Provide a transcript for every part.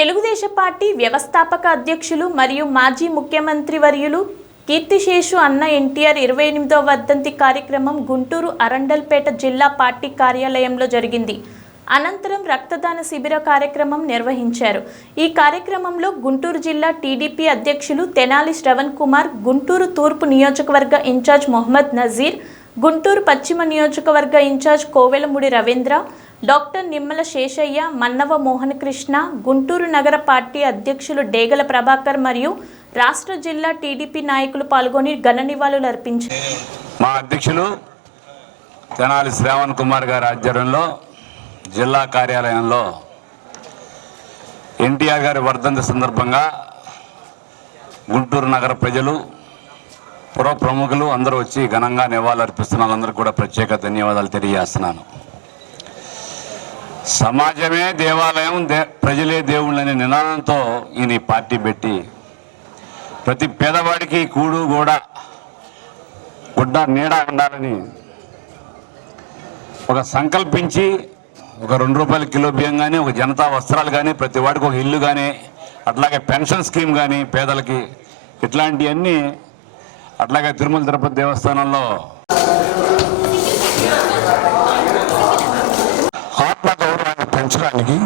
Telugu Desam party వ్యవస్థాపక అధ్యక్షులు మరియు మాజీ ముఖ్యమంత్రి వర్యులు కీర్తిశేషు అన్న ఎన్టీఆర్ ఇరవై ఎనిమిదో వర్ధంతి కార్యక్రమం గుంటూరు అరండల్పేట జిల్లా పార్టీ కార్యాలయంలో జరిగింది. అనంతరం రక్తదాన శిబిర కార్యక్రమం నిర్వహించారు. ఈ కార్యక్రమంలో గుంటూరు జిల్లా టీడీపీ అధ్యక్షులు తెనాలి శ్రవణ్ కుమార్ గుంటూరు తూర్పు నియోజకవర్గ ఇన్ఛార్జ్ మొహమ్మద్ నజీర్ గుంటూరు పశ్చిమ నియోజకవర్గ in charge Kovelamudi Ravindra doctor Nimmala Seshaiah Mannava Mohan Krishna Guntur నగర పార్టీ అధ్యక్షులు డేగల ప్రభాకర్ మరియు రాష్ట్ర జిల్లా టీడీపీ నాయకులు పాల్గొని ఘన నివాళులు అర్పించారు. మా అధ్యక్షులు తెనాలి శ్రావణ్ కుమార్ గారి ఆధ్వర్యంలో జిల్లా కార్యాలయంలో ఎన్టీఆర్ గారి వర్ధంతి సందర్భంగా గుంటూరు నగర ప్రజలు పుర ప్రముఖులు అందరూ వచ్చి ఘనంగా నివాళులు అర్పిస్తున్న వాళ్ళందరికీ కూడా ప్రత్యేక ధన్యవాదాలు తెలియజేస్తున్నాను. సమాజమే దేవాలయం దే ప్రజలే దేవుళ్ళనే నినాదంతో ఈయన ఈ పార్టీ పెట్టి ప్రతి పేదవాడికి కూడు కూడా గుడ్డ నీడ ఉండాలని ఒక సంకల్పించి ఒక రెండు రూపాయల కిలో బియ్యం కానీ ఒక జనతా వస్త్రాలు కానీ ప్రతి వాడికి ఒక ఇల్లు కానీ అట్లాగే పెన్షన్ స్కీమ్ కానీ పేదలకి ఇట్లాంటివన్నీ అట్లాగే తిరుమల తిరుపతి దేవస్థానంలో ఆత్మ పెంచడానికి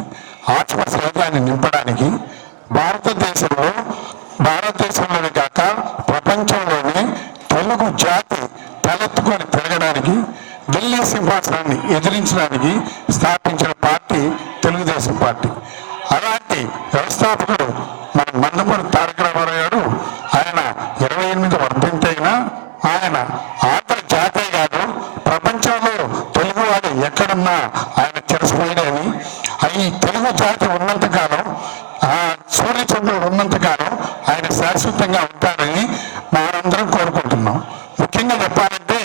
ఆత్మ స్థైర్యాన్ని నింపడానికి భారతదేశంలో భారతదేశంలోనే కాక ప్రపంచంలోనే తెలుగు జాతి తలెత్తుకొని తిరగడానికి ఢిల్లీ సింహాసనాన్ని ఎదిరించడానికి స్థాపించిన పార్టీ తెలుగుదేశం పార్టీ. అలాంటి వ్యవస్థాపకుడు మన మందమూరి తారక రామారావు గారు ఆయన ఇరవై ఎనిమిది వర్ధంతైనా ఆయన ఆంధ్ర జాతీయ కాదు ప్రపంచంలో తెలుగువాడు ఎక్కడున్నా ఆయన తెలిసిపోయి జాతి ఉన్నంతకాలం ఆ సూర్యచంద్రుడు ఉన్నంతకాలం ఆయన శాశ్వతంగా ఉంటారని మనందరం కోరుకుంటున్నాం. ముఖ్యంగా చెప్పాలంటే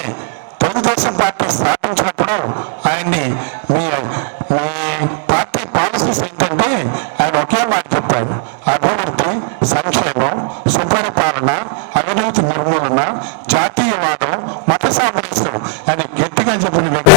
తెలుగుదేశం పార్టీ స్థాపించినప్పుడు ఆయన్ని మీ మీ పార్టీ పాలసీస్ ఏంటంటే ఆయన ఒకే మాట చెప్పారు అభివృద్ధి సంక్షేమం సుపరిపాలన అవినీతి నిర్మూలన జాతీయవాదం మత సామరస్యం అని గట్టిగా చెప్పిన వ్యక్తి.